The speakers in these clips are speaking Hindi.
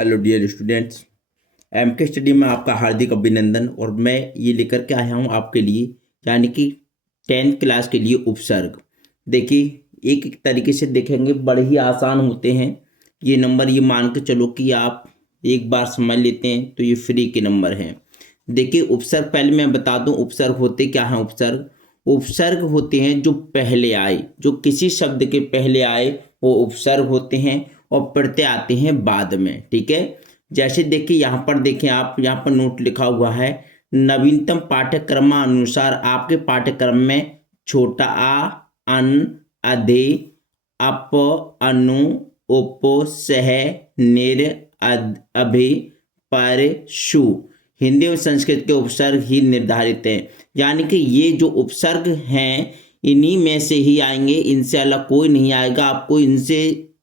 हेलो डियर स्टूडेंट्स, एम के स्टडी में आपका हार्दिक अभिनंदन। और मैं ये लेकर के आया हूँ आपके लिए, यानी कि 10th क्लास के लिए उपसर्ग। देखिए, एक एक तरीके से देखेंगे, बड़े ही आसान होते हैं ये नंबर। ये मान के चलो कि आप एक बार समझ लेते हैं तो ये फ्री के नंबर हैं। देखिए, उपसर्ग पहले मैं बता दूं, उपसर्ग होते क्या हैं। उपसर्ग होते हैं जो पहले आए, जो किसी शब्द के पहले आए वो उपसर्ग होते हैं, और प्रत्यय आते हैं बाद में। ठीक है, जैसे देखिए यहाँ पर देखें, आप यहाँ पर नोट लिखा हुआ है, नवीनतम पाठ्यक्रमानुसार आपके पाठ्यक्रम में छोटा आ, अन, अधि, अप, अनु, उप, सह, निर, अभि, पर, शु हिंदी और संस्कृत के उपसर्ग ही निर्धारित हैं। यानी कि ये जो उपसर्ग हैं इन्हीं में से ही आएंगे, इनसे अलग कोई नहीं आएगा। आपको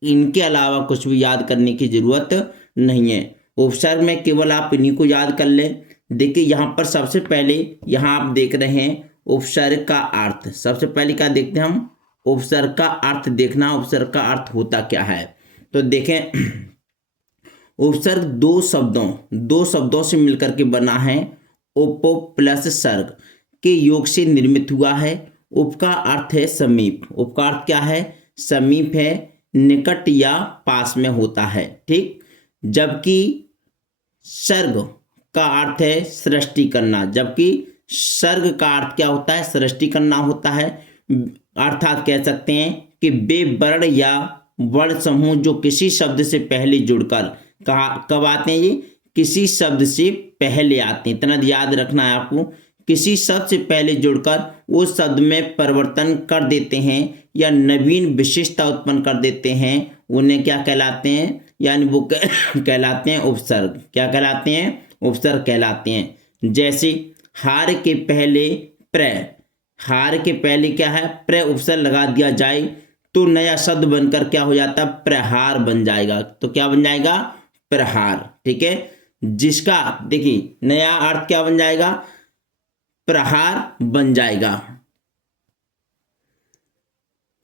इनके अलावा कुछ भी याद करने की जरूरत नहीं है। उपसर्ग में केवल आप इन्हीं को याद कर लें। देखिए यहाँ पर सबसे पहले यहाँ आप देख रहे हैं उपसर्ग का अर्थ। सबसे पहले क्या देखते हैं हम, उपसर्ग का अर्थ देखना, उपसर्ग का अर्थ होता क्या है। तो देखें, उपसर्ग दो शब्दों से मिलकर के बना है। उप प्लस सर्ग के योग से निर्मित हुआ है। उप का अर्थ है समीप। उप का अर्थ क्या है, समीप है, निकट या पास में होता है। ठीक, जबकि सर्ग का अर्थ है सृष्टि करना। जबकि सर्ग का अर्थ क्या होता है, सृष्टि करना होता है। अर्थात कह सकते हैं कि वे वर्ण या वर्ण समूह जो किसी शब्द से पहले जुड़कर कब आते हैं, ये किसी शब्द से पहले आते हैं। इतना याद रखना है आपको, किसी शब्द से पहले जुड़कर वो शब्द में परिवर्तन कर देते हैं या नवीन विशेषता उत्पन्न कर देते हैं, उन्हें क्या कहलाते हैं, यानी वो कहलाते हैं उपसर्ग। क्या कहलाते हैं, उपसर्ग कहलाते हैं। जैसे हार के पहले प्र, हार के पहले क्या है, प्र उपसर्ग लगा दिया जाए तो नया शब्द बनकर क्या हो जाता है, प्रहार बन जाएगा। तो क्या बन जाएगा, प्रहार। ठीक है, जिसका देखिए नया अर्थ क्या बन जाएगा, प्रहार बन जाएगा,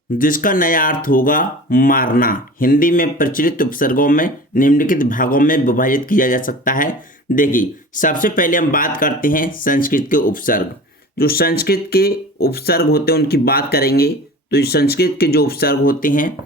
जिसका नया अर्थ होगा मारना। हिंदी में प्रचलित उपसर्गों में निम्नलिखित भागों में विभाजित किया जा सकता है। देखिए, सबसे पहले हम बात करते हैं संस्कृत के उपसर्ग। जो संस्कृत के उपसर्ग होते हैं उनकी बात करेंगे। तो संस्कृत के जो उपसर्ग होते हैं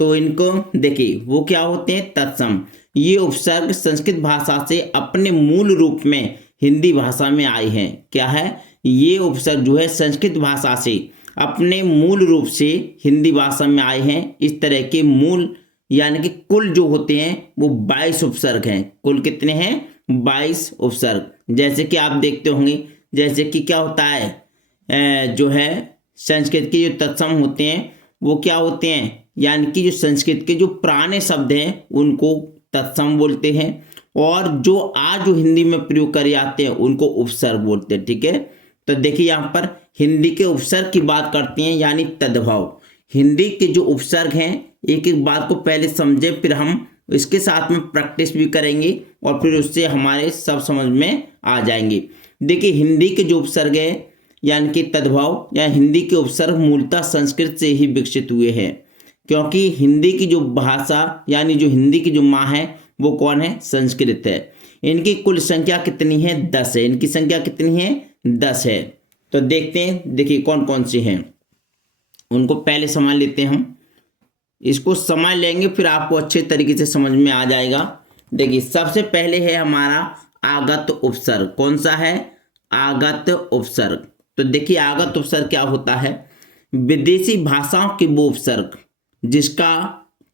तो इनको देखिए वो क्या होते हैं, तत्सम। ये उपसर्ग संस्कृत भाषा से अपने मूल रूप में हिंदी भाषा में आए हैं। क्या है, ये उपसर्ग जो है संस्कृत भाषा से अपने मूल रूप से हिंदी भाषा में आए हैं। इस तरह के मूल यानी कि कुल जो होते हैं वो 22 उपसर्ग हैं। कुल कितने हैं, 22 उपसर्ग। जैसे कि आप देखते होंगे, जैसे कि क्या होता है, जो है संस्कृत के जो तत्सम होते हैं वो क्या होते हैं, यानी कि जो संस्कृत के जो पुराने शब्द हैं उनको तत्सम बोलते हैं, और जो आज जो हिंदी में प्रयोग करे जाते हैं उनको उपसर्ग बोलते हैं। ठीक है, तो देखिए यहाँ पर हिंदी के उपसर्ग की बात करते हैं, यानी तद्भव। हिंदी के जो उपसर्ग हैं, एक एक बात को पहले समझे, फिर हम इसके साथ में प्रैक्टिस भी करेंगे और फिर उससे हमारे सब समझ में आ जाएंगे। देखिए, हिंदी के जो उपसर्ग है यानी कि तद्भव या हिंदी के उपसर्ग मूलतः संस्कृत से ही विकसित हुए हैं, क्योंकि हिंदी की जो भाषा यानी जो हिंदी की जो माँ है वो कौन है, संस्कृत है। इनकी कुल संख्या कितनी है, 10 है। इनकी संख्या कितनी है, 10 है। तो देखते हैं, देखिए कौन कौन से हैं, उनको पहले समझ लेते हैं हम। इसको समझ लेंगे फिर आपको अच्छे तरीके से समझ में आ जाएगा। देखिए, सबसे पहले है हमारा आगत उपसर्ग। कौन सा है, आगत उपसर्ग। तो देखिए आगत उपसर्ग क्या होता है, विदेशी भाषाओं के वो उपसर्ग जिसका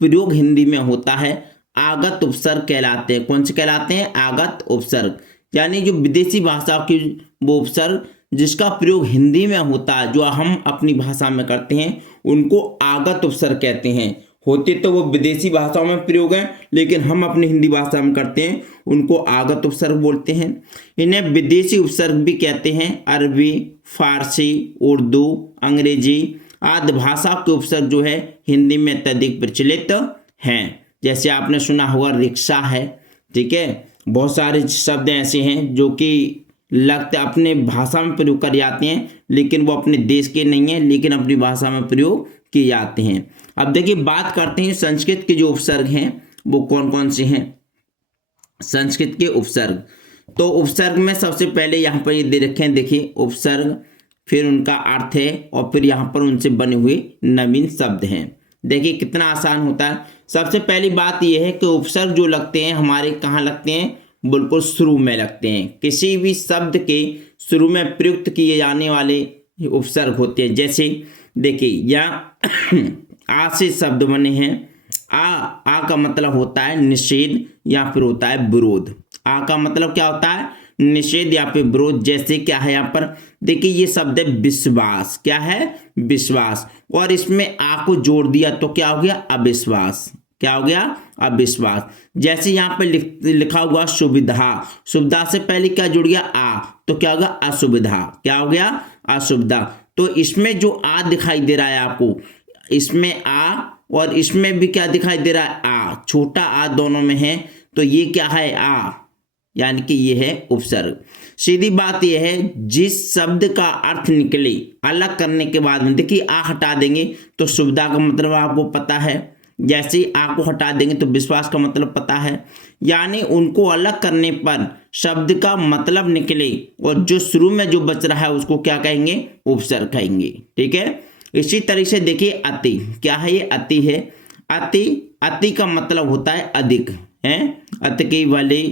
प्रयोग हिंदी में होता है आगत उपसर्ग कहलाते हैं। कौन से कहलाते हैं, आगत उपसर्ग। यानी जो विदेशी भाषा की वो उपसर्ग जिसका प्रयोग हिंदी में होता है, जो हम अपनी भाषा में करते हैं, उनको आगत उपसर्ग कहते हैं। होते तो वो विदेशी भाषाओं में प्रयोग है, लेकिन हम अपनी हिंदी भाषा में करते हैं, उनको आगत उपसर्ग बोलते हैं। इन्हें विदेशी उपसर्ग भी कहते हैं। अरबी, फारसी, उर्दू, अंग्रेजी आदि भाषा के उपसर्ग जो है हिंदी में अत्यधिक प्रचलित हैं। जैसे आपने सुना होगा रिक्शा है। ठीक है, बहुत सारे शब्द ऐसे हैं जो कि लगते अपने भाषा में प्रयोग कर जाते हैं, लेकिन वो अपने देश के नहीं हैं, लेकिन अपनी भाषा में प्रयोग किए जाते हैं। अब देखिए बात करते हैं संस्कृत के जो उपसर्ग हैं वो कौन कौन से हैं। संस्कृत के उपसर्ग। तो उपसर्ग में सबसे पहले यहाँ पर ये दे रखे हैं, देखिए उपसर्ग, फिर उनका अर्थ है और फिर यहाँ पर उनसे बने हुए नवीन शब्द हैं। देखिए कितना आसान होता है। सबसे पहली बात यह है कि उपसर्ग जो लगते हैं हमारे कहाँ लगते हैं, बिल्कुल शुरू में लगते हैं। किसी भी शब्द के शुरू में प्रयुक्त किए जाने वाले उपसर्ग होते हैं। जैसे देखिए यहाँ आ से शब्द बने हैं। आ का मतलब होता है निषेध या फिर होता है विरोध। आ का मतलब क्या होता है, निषेध या फिर विरोध। जैसे क्या है यहाँ पर देखिए ये शब्द है विश्वास, क्या है, विश्वास, और इसमें आ को जोड़ दिया तो क्या हो गया, अविश्वास। क्या हो गया, अविश्वास। जैसे यहाँ पे लिखा हुआ सुविधा, सुविधा से पहले क्या जुड़ गया, आ, तो क्या होगा, असुविधा। क्या हो गया, असुविधा। तो इसमें जो आ दिखाई दे रहा है आपको, इसमें आ और इसमें भी क्या दिखाई दे रहा है, आ, छोटा आ दोनों में है, तो ये क्या है, आ, यानी कि ये है उपसर्ग। सीधी बात यह है, जिस शब्द का अर्थ निकले अलग करने के बाद में, देखिए आ हटा देंगे तो सुविधा का मतलब आपको पता है, जैसे आ को हटा देंगे तो विश्वास का मतलब पता है। यानी उनको अलग करने पर शब्द का मतलब निकले और जो शुरू में जो बच रहा है उसको क्या कहेंगे, उपसर्ग कहेंगे। ठीक है। इसी तरह से देखिए अति, क्या है ये, अति है। अति, अति का मतलब होता है अधिक, है। अति की भली,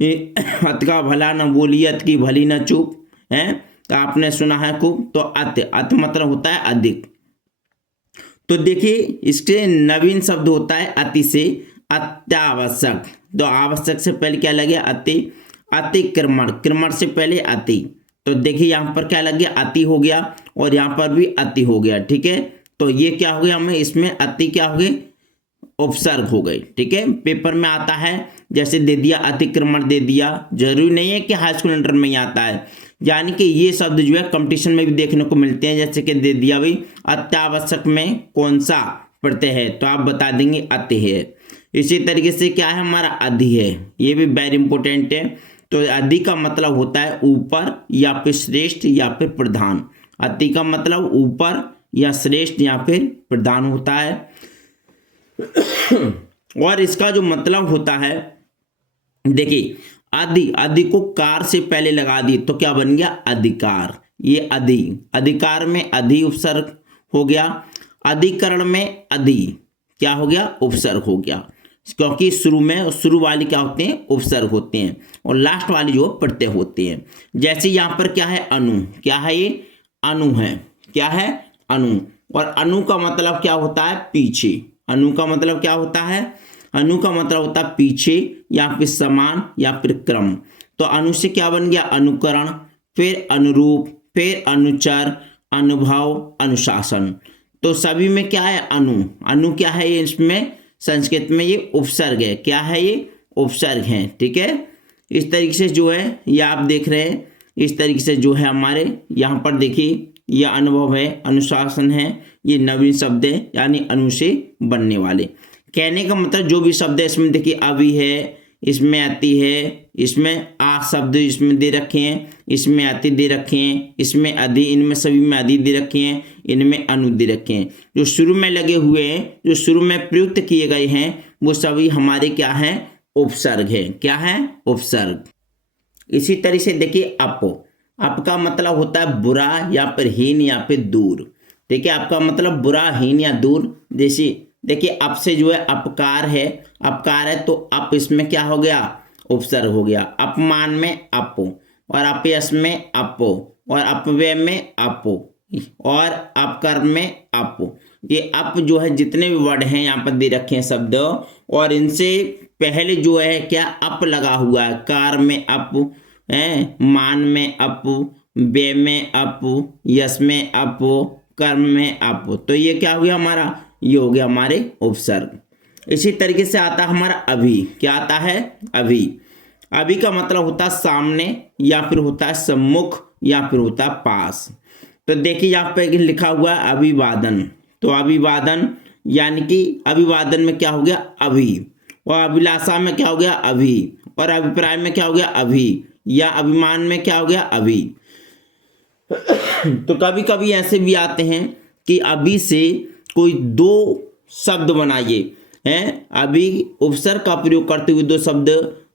अत का भला न बोली, अत की भली न चूप, है, तो आपने सुना है खूब। तो अत मतलब होता है अधिक। तो देखिए इसके नवीन शब्द होता है अति से अत्यावश्यक। तो आवश्यक से पहले क्या लगे, अति, अतिक्रमण, क्रमण से पहले अति। तो देखिए यहाँ पर क्या लग गया, अति हो गया, और यहाँ पर भी अति हो गया। ठीक है। तो ये क्या हो गया, हमें इसमें अति क्या हो गए, उपसर्ग हो गए। ठीक है। पेपर में आता है, जैसे दे दिया अतिक्रमण दे दिया, जरूरी नहीं है कि हाई स्कूल इंटर में ही आता है, यानी कि ये शब्द जो है कंपटीशन में भी देखने को मिलते हैं। जैसे कि दे दिया भाई अत्यावश्यक में कौन सा प्रत्यय है, तो आप बता देंगे अति है। इसी तरीके से क्या है हमारा अधि है, ये भी वेरी इंपॉर्टेंट है। तो अधि का मतलब होता है ऊपर या फिर श्रेष्ठ या फिर प्रधान। अति का मतलब ऊपर या श्रेष्ठ या फिर प्रधान होता है। और इसका जो मतलब होता है, देखिए अधि, अधि को कार से पहले लगा दी तो क्या बन गया, अधिकार। ये अधि, अधिकार में अधि उपसर्ग हो गया। अधिकरण में अधि क्या हो गया, उपसर्ग हो गया, क्योंकि शुरू में, शुरू वाली क्या होते हैं, उपसर्ग होते हैं, और लास्ट वाली जो प्रत्यय होते हैं। जैसे यहाँ पर क्या है, अनु, क्या है ये, अनु है, क्या है, अनु। और अनु का मतलब क्या होता है, पीछे। अनु का मतलब क्या होता है, अनु का मतलब होता है पीछे या फिर समान या फिर क्रम। तो अनु से क्या बन गया, अनुकरण, फिर अनुरूप, फिर अनुचर, अनुभव, अनुशासन। तो सभी में क्या है, अनु। अनु क्या है, ये इसमें संस्कृत में ये उपसर्ग है। क्या है, ये उपसर्ग है। ठीक है। इस तरीके से जो है ये आप देख रहे हैं, इस तरीके से जो है हमारे यहाँ पर देखिए यह अनुभव है, अनुशासन है, ये नवीन शब्द है, यानी अनु से बनने वाले। कहने का मतलब जो भी शब्द है इसमें देखिए अभी है, इसमें अति है, इसमें आ शब्द इसमें दे रखे हैं, इसमें अति दे रखे हैं, इसमें अधि, इनमें सभी में अधि दे रखे हैं, इनमें अनु दे रखे हैं। जो शुरू में लगे हुए हैं, जो शुरू में प्रयुक्त किए गए हैं, वो सभी हमारे क्या हैं, उपसर्ग है। क्या है, उपसर्ग। इसी तरह से देखिए अप, अप का मतलब होता है बुरा या फिर हीन या फिर दूर। ठीक है। आपका मतलब बुरा, हीन या दूर। जैसे देखिए अप से जो है अपकार है, अपकार है तो अप इसमें क्या हो गया, उपसर्ग हो गया। अपमान में अप, और अपयश में अप, और अपव्यय में अप, और अपकर्म में अप। ये अप जो है जितने भी वर्ड हैं यहाँ पर दे रखे हैं शब्द, और इनसे पहले जो है क्या अप लगा हुआ है। कार में अप है, मान में अप, व्यय में अप, यश में अप, कर्म में अप। तो ये क्या हो गया हमारा, ये हो गया हमारे उपसर्ग। इसी तरीके से आता है हमारा अभी। क्या आता है, अभी। अभी का मतलब होता है सामने या फिर होता है सम्मुख या फिर होता है पास। तो देखिए यहाँ पे लिखा हुआ है अभिवादन। तो अभिवादन यानी कि अभिवादन में क्या हो गया, अभी, और अभिलाषा में क्या हो गया, अभी, और अभिप्राय में क्या हो गया, अभी, या अभिमान में क्या हो गया, अभी। तो कभी कभी ऐसे भी आते हैं कि अभी से कोई दो शब्द बनाइए हैं, अभी उपसर्ग का प्रयोग करते हुए दो शब्द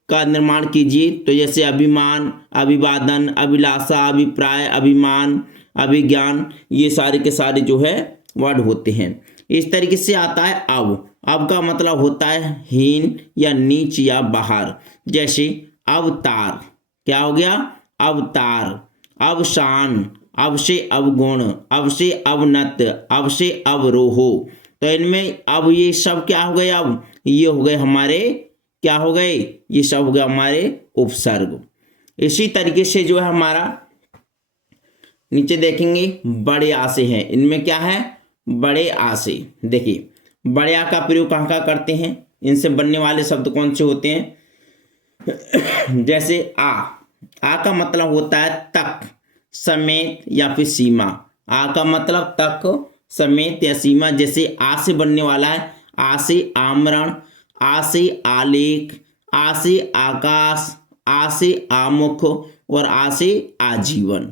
का निर्माण कीजिए। तो जैसे अभिमान, अभिवादन, अभिलाषा, अभिप्राय, अभिमान, अभिज्ञान, ये सारे के सारे जो है वर्ड होते हैं। इस तरीके से आता है अब का मतलब होता है हीन या नीच या बाहर। जैसे अवतार, क्या हो गया? अवतार। अवसान, अब से अवगुण, अब से अवनत, अब से अवरोहो। तो इनमें अब ये सब क्या हो गए? अब ये हो गए हमारे, क्या हो गए? ये सब हो गए हमारे उपसर्ग। इसी तरीके से जो है हमारा नीचे देखेंगे बड़े आ से है। इनमें क्या है? बड़े आ से। देखिए बड़े आ का प्रयोग कहाँ कहाँ करते हैं? इनसे बनने वाले शब्द कौन से होते हैं? जैसे आ का मतलब होता है तक, समेत या फिर सीमा। आ का मतलब तक, समेत या सीमा। जैसे आ से बनने वाला है आ से आमरण, आ से आलेख, आ से आकाश, आ से आमुख और आ से आजीवन।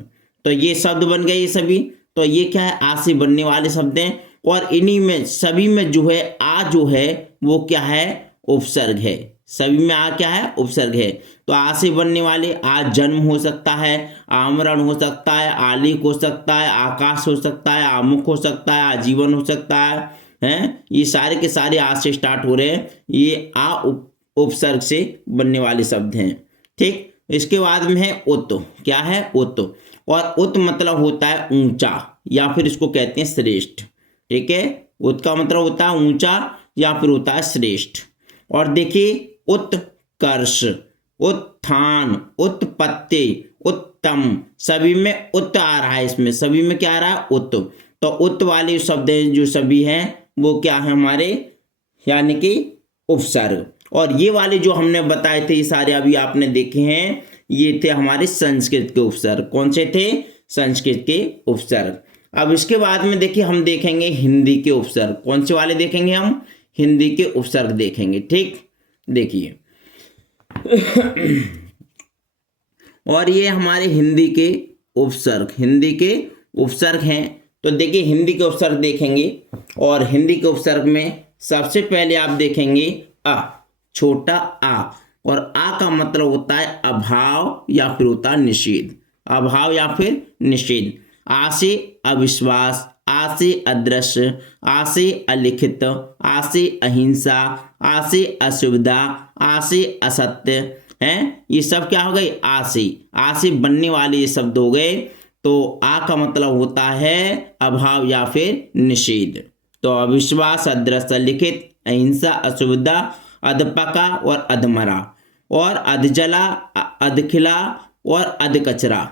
तो ये शब्द बन गए ये सभी। तो ये क्या है? आ से बनने वाले शब्द हैं और इन्हीं में सभी में जो है आ जो है वो क्या है? उपसर्ग है। सभी में आ क्या है? उपसर्ग है। तो आ से बनने वाले आ जन्म हो सकता है, आमरण हो सकता है, आलिक हो सकता है, आकाश हो सकता है, आमुख हो सकता है, आजीवन हो सकता है। हैं? ये सारे के सारे आ से स्टार्ट हो रहे हैं। ये आ उपसर्ग से बनने वाले शब्द हैं। ठीक, इसके बाद में है उत। क्या है? उत। और उत मतलब होता है ऊंचा या फिर इसको कहते हैं श्रेष्ठ। ठीक है, उत का मतलब होता है ऊंचा या फिर होता है श्रेष्ठ। और देखिए उत्कर्ष, उत्थान, उत्पत्ति, उत्तम, सभी में उत आ रहा है। इसमें सभी में क्या आ रहा है? उत। तो उत वाले शब्द जो सभी हैं वो क्या है हमारे? यानी कि उपसर्ग। और ये वाले जो हमने बताए थे ये सारे अभी आपने देखे हैं, ये थे हमारे संस्कृत के उपसर्ग। कौन से थे? संस्कृत के उपसर्ग। अब इसके बाद में देखिए हम देखेंगे हिंदी के उपसर्ग। कौन से वाले देखेंगे हम? हिंदी के उपसर्ग देखेंगे। ठीक, देखिए और ये हमारे हिंदी के उपसर्ग, हिंदी के उपसर्ग हैं। तो देखिए हिंदी के उपसर्ग देखेंगे और हिंदी के उपसर्ग में सबसे पहले आप देखेंगे अ, छोटा आ। और आ का मतलब होता है अभाव या फिर होता है निषेध। अभाव या फिर निषेध। आ से अविश्वास, आ से अदृश्य, आ से अलिखित, आ से अहिंसा, आ से असुविधा, आ से असत्य हैं। ये सब क्या हो गए? आ से बनने वाले ये शब्द हो गए। तो आ का मतलब होता है अभाव या फिर निषेध। तो अविश्वास, अदृश्य, अलिखित, अहिंसा, असुविधा, अधपका और अधमरा और अधजला, अधखिला और अधकचरा,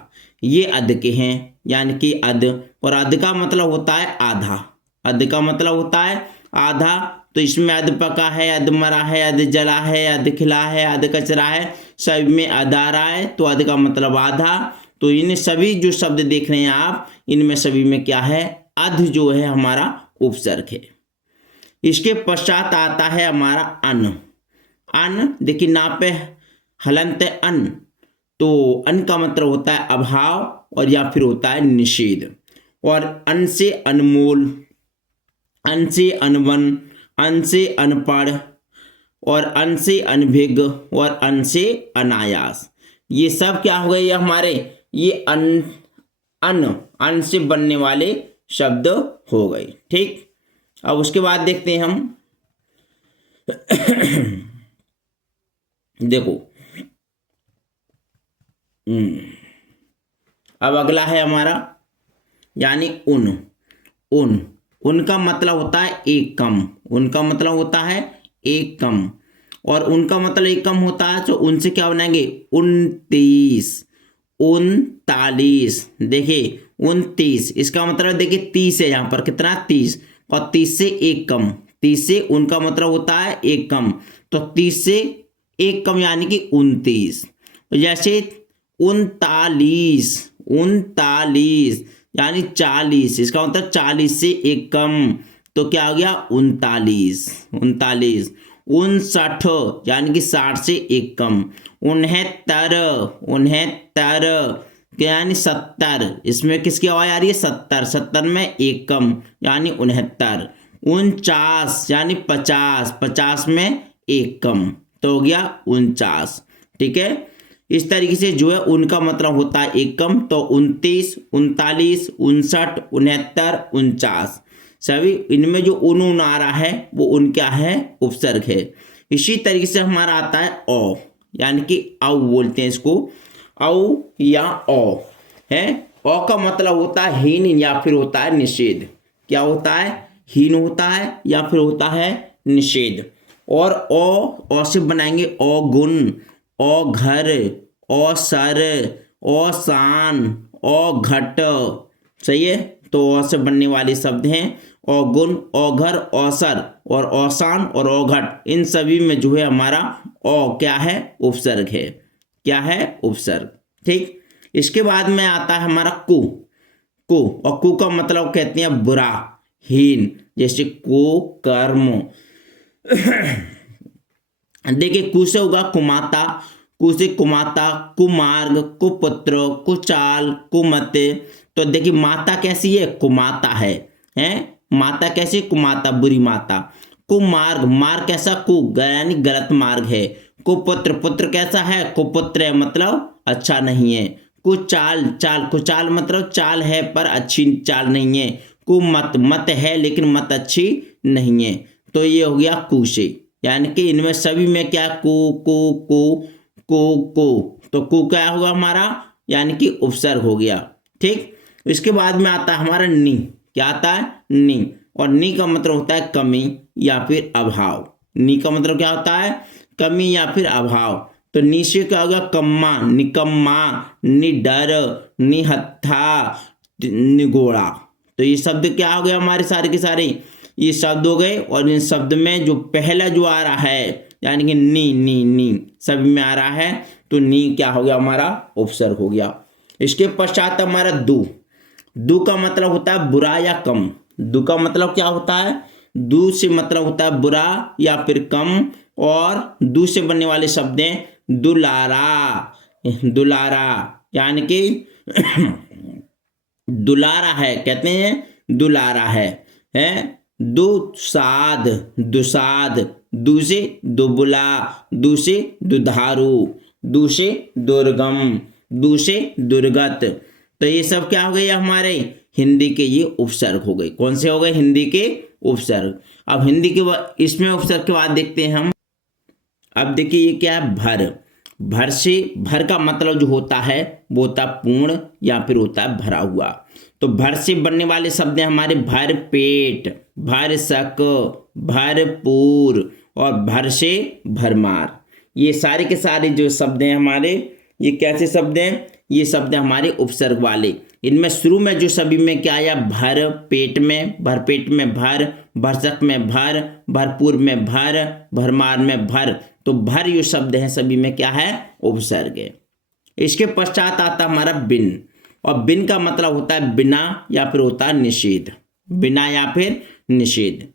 ये अध के हैं। यानी कि अध, और अध का मतलब होता है आधा। अध का मतलब होता है आधा। तो इसमें अध पका है, अध मरा है, अध जला है, अध खिला है, अध कचरा है, सब में अध आ रहा है। तो अध का मतलब आधा। तो इन सभी जो शब्द देख रहे हैं आप, इनमें सभी में क्या है? अध जो है हमारा उपसर्ग है। इसके पश्चात आता है हमारा अन। अन देखिए ना पे हलंत अन। तो अन का मतलब होता है अभाव और या फिर होता है निषेध। और अन से अनमोल, अन से अनवन, अन से अनपढ़ और अन से अनभिज्ञ और अन से अनायास, ये सब क्या हो गए? ये हमारे ये अन से बनने वाले शब्द हो गए। ठीक, अब उसके बाद देखते हैं हम देखो अब अगला है हमारा यानी उन। उनका मतलब होता है एक कम। उनका मतलब होता है एक कम। और उनका मतलब एक कम होता है तो उनसे क्या बनाएंगे? 29, 39। देखिए 29, इसका मतलब देखिए 30 है यहाँ पर। कितना? 30। और 30 से एक कम। 30 से उनका मतलब होता है एक कम। तो 30 से एक कम यानी कि 29। जैसे 39, 39 यानी 40, इसका मतलब 40 से एक कम। तो क्या हो गया? 39, 39। 59 यानी कि 60 से एक कम। 69, 69 यानी 70, इसमें किसकी आवाज आ रही है? 70, 70 में एक कम यानी 69। 49 यानी 50, 50 में एक कम तो हो गया 49। ठीक है। इस तरीके से जो है उनका मतलब होता है एकम, तो 29, 39, 59, 69, 49, सभी इनमें जो उन आ रहा है वो उन क्या है, उपसर्ग है। इसी तरीके से हमारा आता है औ, यानी कि औ बोलते हैं इसको, औ या औ है। औ का मतलब होता है हीन या फिर होता है निषेध। क्या होता है, हीन होता है या फिर होता है निषेध। और औ से बनाएंगे औगुण, औघर, औसर, औसान, औघट, सही है। तो औ से बनने वाले शब्द हैं औगुण, औघर, औसर और औसान और औघट। इन सभी में जो है हमारा औ क्या है, उपसर्ग है। क्या है, उपसर्ग। ठीक। इसके बाद में आता है हमारा कु। कु, और कु का मतलब कहते हैं बुरा, हीन, जैसे को कर्म। देखिए कु से होगा कुमाता, कु से कुमाता, कुमार्ग, कुपुत्र, कुचाल, कुमते। तो देखिए माता कैसी है, कुमाता है, हैं। माता कैसी, कुमाता, बुरी माता। कुमार्ग, मार्ग कैसा, कु यानी गलत मार्ग है। कुपुत्र, पुत्र कैसा है, कुपुत्र है मतलब अच्छा नहीं है। कुचाल, चाल, कुचाल मतलब चाल है पर अच्छी चाल नहीं है। कुमत, मत है लेकिन मत अच्छी नहीं है। तो ये हो गया कु से, यानी कि इनमें सभी में क्या, कु कु कु कु कु। तो कु क्या होगा हमारा, यानी कि उपसर्ग हो गया। ठीक। इसके बाद में आता है हमारा नी। क्या आता है, नी। और नी का मतलब होता है कमी या फिर अभाव। नी का मतलब क्या होता है, कमी या फिर अभाव। तो नी से क्या होगा, कम्मा, निकम्मा, निडर, निहत्था, निगोड़ा। तो ये शब्द क्या हो गए हमारे सारे के सारे, ये शब्द हो गए। और इन शब्द में जो पहला जो आ रहा है, यानी कि नी नी नी सभी में आ रहा है, तो नी क्या हो गया हमारा, उपसर्ग हो गया। इसके पश्चात हमारा दु। दु का मतलब होता है बुरा या कम। दु का मतलब क्या होता है, दु से मतलब होता है बुरा या फिर कम। और दु से बनने वाले शब्द हैं दुलारा, दुलारा, यानी कि दुलारा है, कहते हैं दुलारा है। दुसाद, दुसाद, दु से दुबला, दु से दुधारू, दु से दुर्गम, दु से दुर्गत। तो ये सब क्या हो गए हमारे हिंदी के, ये उपसर्ग हो गए। कौन से हो गए, हिंदी के उपसर्ग। अब हिंदी के इसमें उपसर्ग के बाद देखते हैं हम। अब देखिए ये क्या है, भर। भर से, भर का मतलब जो होता है वो होता है पूर्ण या फिर होता है भरा हुआ। तो भर से बनने वाले शब्द हैं हमारे भर पेट, भर सक, भरपूर और भर से भरमार। ये सारे के सारे जो शब्द हैं हमारे, ये कैसे शब्द हैं, ये शब्द हैं हमारे उपसर्ग वाले। इनमें शुरू में जो सभी में क्या आया, भर पेट में, भर पेट में भर, भरसक में भर, भरपूर में भर, भरमार में भर। तो भर ये शब्द हैं सभी में क्या है, उपसर्ग है। इसके पश्चात आता हमारा बिन। और बिन का मतलब होता है बिना या फिर होता है निषेध, बिना या फिर निषेध।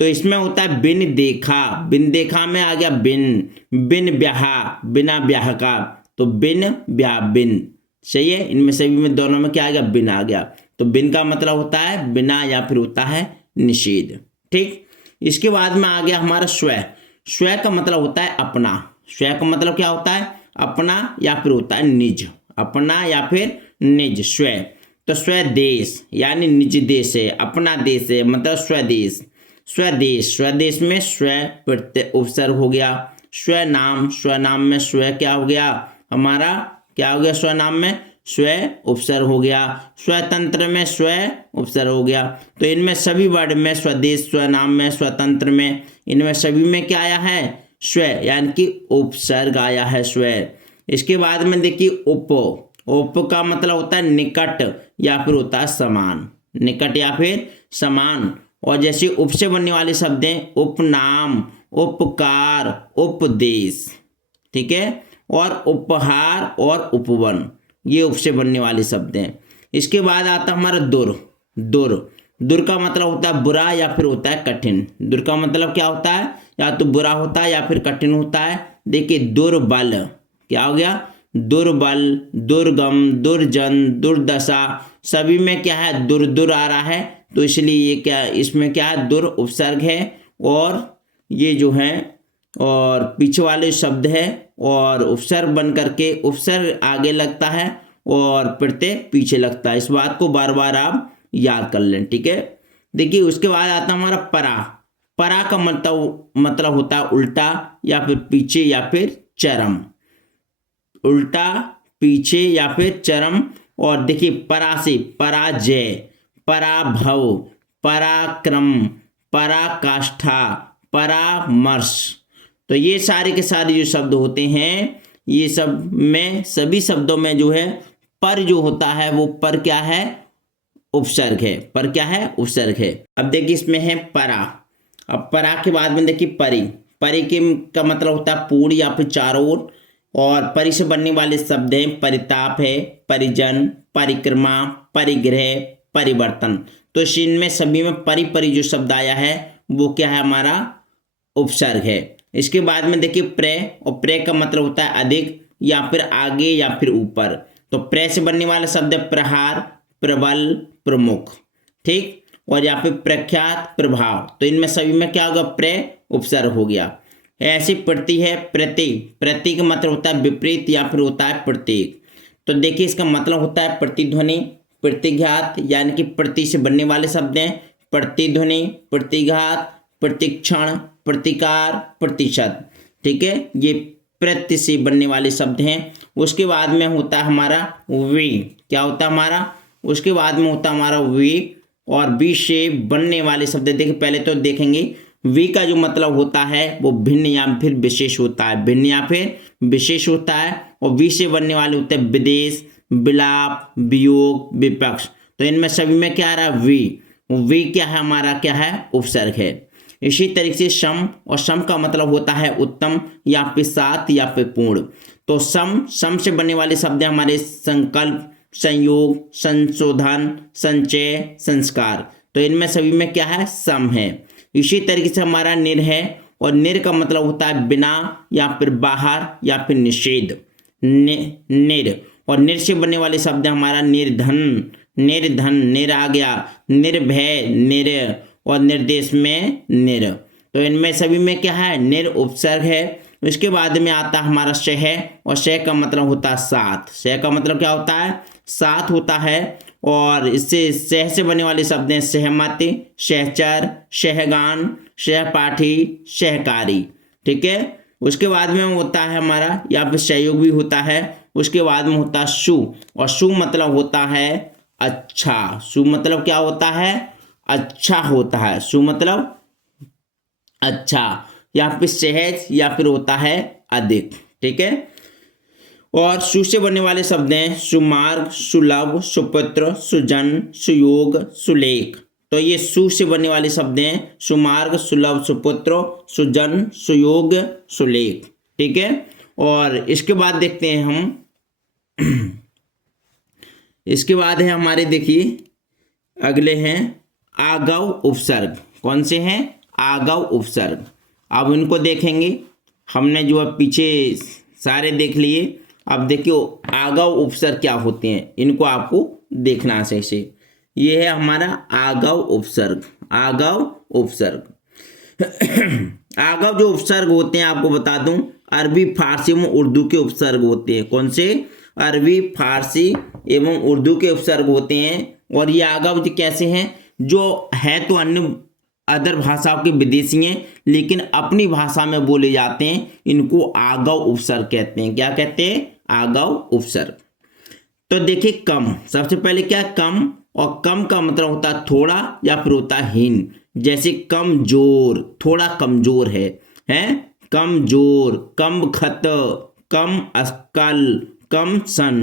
तो इसमें होता है बिन देखा, बिन देखा में आ गया बिन, बिन ब्याहा, बिना ब्याह का। तो बिन ब्याह, बिन, सही है। इनमें सभी में दोनों में क्या आ गया, बिन आ गया। तो बिन का मतलब होता है बिना या फिर होता है निषेध। ठीक। इसके बाद में आ गया हमारा स्व। स्व का मतलब होता है अपना। स्व का मतलब क्या होता है, अपना या फिर होता है निज, अपना या फिर निज, स्व। तो स्वदेश यानी निज देश है, अपना देश है, मतलब स्वदेश। स्वदेश, स्वदेश में स्व प्रत्यय उपसर्ग हो गया। स्वनाम, स्वनाम में स्व क्या हो गया हमारा, क्या हो गया, स्वनाम में स्व उपसर्ग हो गया। स्वतंत्र में स्व उपसर्ग हो गया। तो इनमें सभी वर्ड में, स्वदेश, स्वनाम में, स्वतंत्र में, इनमें सभी में क्या आया है, स्व यानी कि उपसर्ग आया है, स्व। इसके बाद में देखिए उप। उप का मतलब होता है निकट या फिर होता है समान, निकट या फिर समान। और जैसे उप से बनने वाले शब्द हैं उपनाम, उपकार, उपदेश, ठीक है। और उपहार और उपवन, ये उप से बनने वाले शब्द हैं। इसके बाद आता है हमारा दुर। दुर, दुर का मतलब होता है बुरा या फिर होता है कठिन। दुर का मतलब क्या होता है, या तो बुरा होता है या फिर कठिन होता है। देखिए दुर्बल, क्या हो गया, दुर्बल, दुर्गम, दुर्जन, दुर्दशा, सभी में क्या है, दुर दुर आ रहा है। तो इसलिए ये क्या, इसमें क्या है, दुर उपसर्ग है। और ये जो है और पीछे वाले शब्द है और उपसर्ग बन करके उपसर्ग आगे लगता है और प्रत्यय पीछे लगता है। इस बात को बार बार आप याद कर लें, ठीक है। देखिए उसके बाद आता है हमारा परा। परा का मतलब होता है उल्टा या फिर पीछे या फिर चरम। उल्टा, पीछे या फिर चरम। और देखिए परा से पराजय, पराभव, पराक्रम, पराकाष्ठा, परामर्श। तो ये सारे के सारे जो शब्द होते हैं, ये सब में सभी शब्दों में जो है पर जो होता है वो पर क्या है, उपसर्ग है। पर क्या है, उपसर्ग है। अब देखिए इसमें है परा। अब परा के बाद में देखिए परि। परि के का मतलब होता है पूर्ण या फिर चारों ओर। और परि से बनने वाले शब्द हैं परिताप है, परिजन, परिक्रमा, परिग्रह, परिवर्तन। तो इनमें सभी में परि परि जो शब्द आया है वो क्या है, हमारा उपसर्ग है। इसके बाद में देखिए प्रे। और प्रे का मतलब होता है अधिक या फिर आगे या फिर ऊपर। तो प्रे से बनने वाला शब्द है प्रहार, प्रबल, प्रमुख, ठीक। और या फिर प्रख्यात, प्रभाव। तो इनमें सभी में क्या होगा, प्रे उपसर्ग हो गया। ऐसी प्रति है प्रति। प्रति का मतलब होता है विपरीत या फिर होता है प्रतीक। तो देखिए इसका मतलब होता है प्रतिध्वनि, प्रतिघात, यानी कि प्रति से बनने वाले शब्द हैं प्रतिध्वनि, प्रतिघात, प्रतिक्षण, प्रतिकार, प्रतिशत, ठीक है। ये प्रति से बनने वाले शब्द हैं। उसके बाद में होता है हमारा वी। क्या होता है हमारा, उसके बाद में होता है हमारा वी। और वी से बनने वाले शब्द देखिए, पहले तो देखेंगे वी का जो मतलब होता है वो भिन्न या फिर विशेष होता है। भिन्न या फिर विशेष होता है। और वी से बनने वाले होते हैं विदेश, विलाप, वियोग, विपक्ष। तो इनमें सभी में क्या आ रहा है, वी। वी क्या है, हमारा क्या है, उपसर्ग है। इसी तरीके से सम। और सम का मतलब होता है उत्तम या फिर सात या फिर पूर्ण। तो सम से बनने वाले शब्द हैं हमारे संकल्प, संयोग, संशोधन, संचय, संस्कार। तो इनमें सभी में क्या है, सम है। इसी तरीके से हमारा निर है। और निर का मतलब होता है बिना या फिर बाहर या फिर निषेध, निर। और निर से बनने वाले शब्द हमारा निर्धन, निर्धन, निर आ गया, निर्भय, निर। और निर्देश में निर। तो इनमें सभी में क्या है, निर उपसर्ग है। इसके बाद में आता है हमारा शह। और शह का मतलब होता है साथ। शह का मतलब क्या होता है, साथ होता है। और इससे शह से बनने वाले शब्द हैं सहमति, सहचर, सहगान, सहपाठी, सहकारी, ठीक है। उसके बाद में होता है हमारा या फिर सहयोग भी होता है। उसके बाद में होता है सु। और सु मतलब होता है अच्छा। सु मतलब क्या होता है, अच्छा होता है। सु मतलब अच्छा या फिर सहज या फिर होता है अधिक, ठीक है। और सु से बनने वाले शब्द हैं सुमार्ग, सुलभ, सुपुत्र, सुजन, सुयोग, सुलेख। तो ये सु से बनने वाले शब्द हैं सुमार्ग, सुलभ, सुपुत्र, सुजन, सुयोग, सुलेख, ठीक है। और इसके बाद देखते हैं हम इसके बाद है हमारे, देखिए अगले हैं आगव उपसर्ग। कौन से हैं, आगव उपसर्ग। अब इनको देखेंगे। हमने जो है पीछे सारे देख लिए। अब देखियो आगव उपसर्ग क्या होते हैं, इनको आपको देखना सही से। ये है हमारा आगव उपसर्ग। आगव उपसर्ग आगव जो उपसर्ग होते हैं आपको बता दूं, अरबी, फारसी एवं उर्दू के उपसर्ग होते हैं। कौन से, अरबी, फारसी एवं उर्दू के उपसर्ग होते हैं। और ये आगव कैसे हैं, जो है तो अन्य अदर भाषाओं के विदेशी हैं लेकिन अपनी भाषा में बोले जाते हैं, इनको आगव उपसर्ग कहते हैं। क्या कहते हैं, आगव उपसर्ग। तो देखिए कम, सबसे पहले क्या, कम। और कम का मतलब होता है थोड़ा या फिर होता है हीन। जैसे कमजोर, थोड़ा कमजोर है कमजोर, कम खत, कम अकल, कम सन।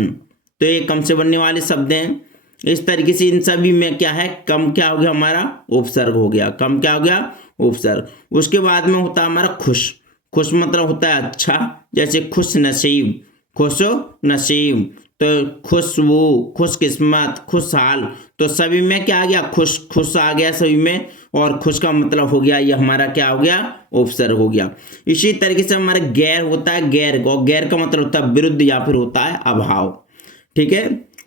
तो ये कम से बनने वाले शब्द हैं। इस तरीके से इन सभी में क्या है, कम क्या हो गया, हमारा उपसर्ग हो गया। कम क्या हो गया, उपसर्ग। उसके बाद में होता है हमारा खुश। खुश मतलब होता है अच्छा। जैसे खुश नसीब, खुश नसीब। तो खुशबू, खुशकिस्मत, खुशहाल। तो सभी में क्या आ गया, खुश, खुश आ गया सभी में। और खुश का मतलब हो गया, ये हमारा क्या हो गया, उपसर्ग हो गया। इसी तरीके से हमारा गैर होता है, गैर। और गैर का मतलब होता है विरुद्ध या फिर होता है अभाव, ठीक है।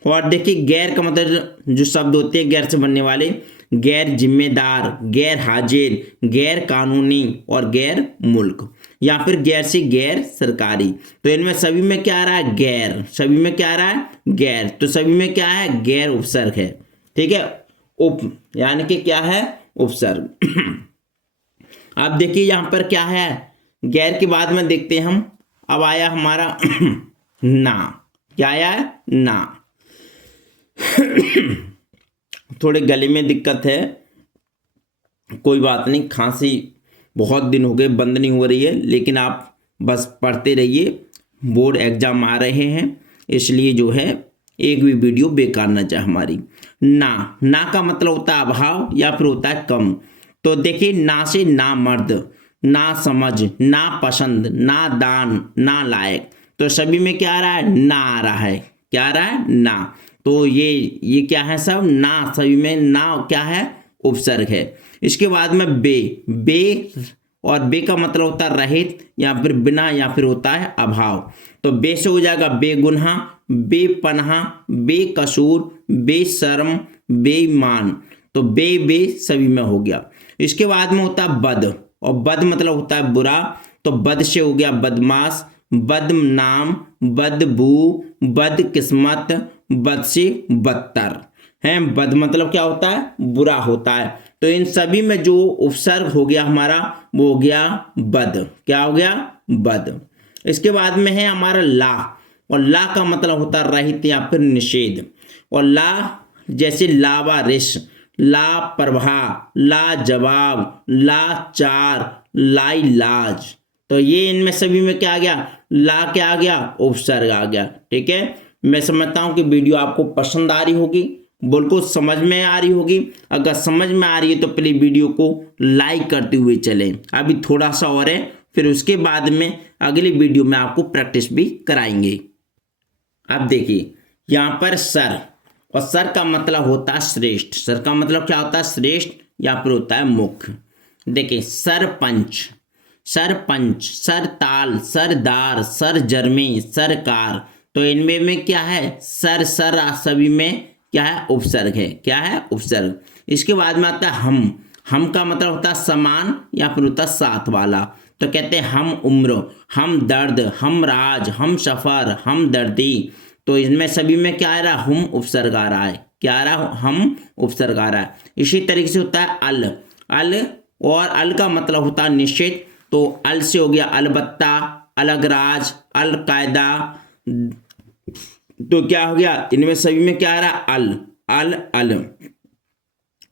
और देखिए गैर का मतलब जो शब्द होते हैं गैर से बनने वाले, गैर जिम्मेदार, गैर हाजिर, गैर कानूनी और गैर मुल्क, या फिर गैर से गैर सरकारी। तो इनमें सभी में क्या आ रहा है? गैर। सभी में क्या आ रहा है? गैर। तो सभी में क्या है? गैर उपसर्ग है। ठीक है, उप यानी कि क्या है? उपसर्ग। अब देखिए यहाँ पर क्या है, गैर के बाद में देखते हैं हम। अब आया हमारा ना। क्या आया है? ना। थोड़े गले में दिक्कत है, कोई बात नहीं, खांसी बहुत दिन हो गए बंद नहीं हो रही है, लेकिन आप बस पढ़ते रहिए, बोर्ड एग्जाम आ रहे हैं, इसलिए जो है एक भी वीडियो बेकार ना जाए हमारी। ना का मतलब होता है अभाव या फिर होता है कम। तो देखिए, ना से ना मर्द, ना समझ, ना पसंद, ना दान, ना लायक। तो सभी में क्या आ रहा है? ना आ रहा है। क्या आ रहा है? ना। तो ये क्या है सब? ना। सभी में ना क्या है? उपसर्ग है। इसके बाद में बे और बे का मतलब होता है रहित या फिर बिना या फिर होता है अभाव। तो बे से हो जाएगा बेगुनाह, बेपनाह, बेकसूर, बेशर्म, बेईमान। तो बे सभी में हो गया। इसके बाद में होता है बद, और बद मतलब होता है बुरा। तो बद से हो गया बदमाश, बदनाम, बदबू, बदकिस्मत, बद से बदतर है। बद मतलब क्या होता है? बुरा होता है। तो इन सभी में जो उपसर्ग हो गया हमारा वो हो गया बद। क्या हो गया? बद। इसके बाद में है हमारा ला, और ला का मतलब होता है रहित या फिर निषेध। और ला जैसे लावारिस, लापरवाह, लाजवाब, लाचार, लाइलाज। तो ये इनमें सभी में क्या आ गया? ला क्या आ गया? उपसर्ग आ गया। ठीक है, मैं समझता हूं कि वीडियो आपको पसंद आ रही होगी, बिल्कुल समझ में आ रही होगी। अगर समझ में आ रही है तो प्लीज वीडियो को लाइक करते हुए चलें। अभी थोड़ा सा और है, फिर उसके बाद में अगली वीडियो में आपको प्रैक्टिस भी कराएंगे। अब देखिए यहाँ पर सर, और सर का मतलब होता है श्रेष्ठ। सर का मतलब क्या होता है? श्रेष्ठ या फिर होता है मुख्य। देखिए सरपंच, सरपंच, सरताल, सरदार, सरजर्मी, सरकार। तो इनमें में क्या है? सर सभी में क्या है? उपसर्ग है। क्या है? उपसर्ग। इसके बाद में आता है हम का मतलब होता है समान या फिर होता है साथ वाला। तो कहते हैं हम उम्र, हम दर्द, हम राज, हम सफर, हम दर्दी। तो इनमें सभी में क्या आ रहा है? हम उपसर्ग आ रहा है। क्या आ रहा है? हम उपसर्ग आ रहा है। इसी तरीके से होता है अल, और अल का मतलब होता है निश्चित। तो अल से हो गया अलबत्ता, अलगराज, अलकायदा। तो क्या हो गया? इनमें सभी में क्या आ रहा है? अल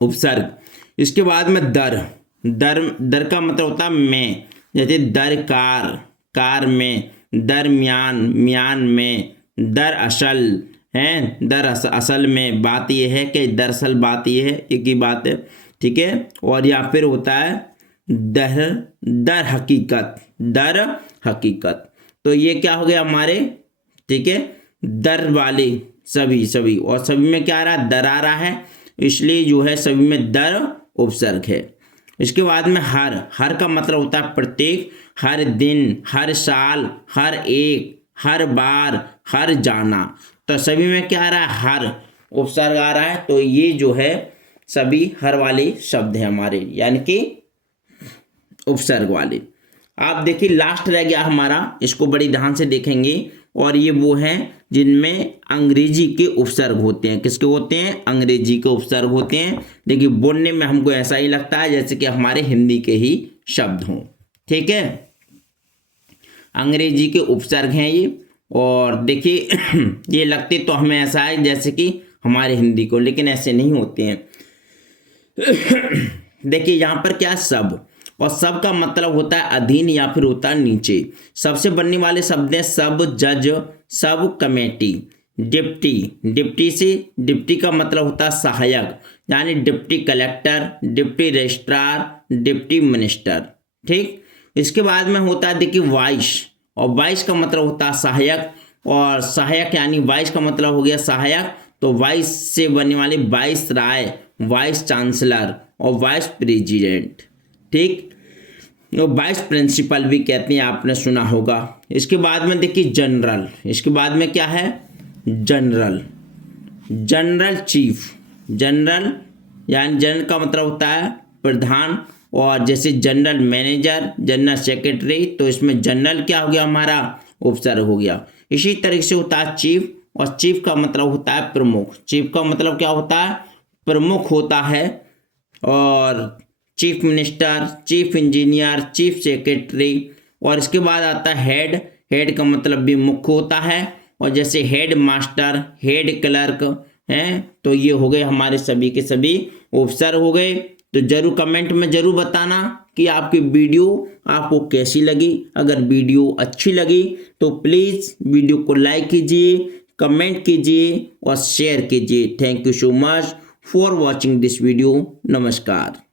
उपसर्ग। इसके बाद में दर का मतलब होता है में, जैसे दरकार, कार में, दरमियान, म्यान में, दरअसल है, दरअसल में। बात यह है कि दरअसल बात यह है, एक ही बात है। ठीक है, और या फिर होता है दर हकीकत। तो ये क्या हो गया हमारे? ठीक है, दर वाले सभी, और सभी में क्या आ रहा है? दर आ रहा है, इसलिए जो है सभी में दर उपसर्ग है। इसके बाद में हर का मतलब होता है प्रत्येक, हर दिन, हर साल, हर एक, हर बार, हर जाना। तो सभी में क्या आ रहा है? हर उपसर्ग आ रहा है। तो ये जो है सभी हर वाले शब्द है हमारे, यानी कि उपसर्ग वाले। आप देखिए लास्ट रह गया हमारा, इसको बड़ी ध्यान से देखेंगे। और ये वो हैं जिनमें अंग्रेजी के उपसर्ग होते हैं। किसके होते हैं? अंग्रेजी के उपसर्ग होते हैं। देखिए बोलने में हमको ऐसा ही लगता है जैसे कि हमारे हिंदी के ही शब्द हों। ठीक है, अंग्रेजी के उपसर्ग हैं ये। और देखिए ये लगते तो हमें ऐसा है जैसे कि हमारे हिंदी को, लेकिन ऐसे नहीं होते हैं। देखिए यहाँ पर क्या सब, और सब का मतलब होता है अधीन या फिर होता है नीचे। सबसे बनने वाले शब्द हैं सब जज, सब कमेटी, डिप्टी से, डिप्टी का मतलब होता है सहायक, यानी deputy collector, deputy registrar, deputy minister. ठीक, इसके बाद में होता है देखिए वाइस, और वाइस का मतलब होता है सहायक, और सहायक यानी वाइस का मतलब हो गया सहायक। तो वाइस से बनने वाले वाइस राय, वाइस चांसलर और वाइस प्रेसिडेंट। ठीक, तो वाइस प्रिंसिपल भी कहते हैं, आपने सुना होगा। इसके बाद में देखिए जनरल, इसके बाद में क्या है? जनरल, जनरल चीफ, जनरल यानी जनरल का मतलब होता है प्रधान, और जैसे जनरल मैनेजर, जनरल सेक्रेटरी, तो इसमें जनरल क्या हो गया हमारा, उपसर्ग हो गया। इसी तरीके से होता है चीफ, और चीफ का मतलब होता है प्रमुख। चीफ का मतलब क्या होता है, प्रमुख होता है। और chief minister, chief engineer, chief secretary, और इसके बाद आता है हेड। हेड का मतलब भी मुख्य होता है, और जैसे हेड मास्टर, हेड क्लर्क हैं, तो ये हो गए हमारे सभी के सभी उपसर्ग हो गए। तो जरूर कमेंट में जरूर बताना कि आपकी वीडियो आपको कैसी लगी। अगर वीडियो अच्छी लगी तो प्लीज़ वीडियो को लाइक कीजिए, कमेंट कीजिए और शेयर कीजिए। Thank you so much for watching this video. नमस्कार।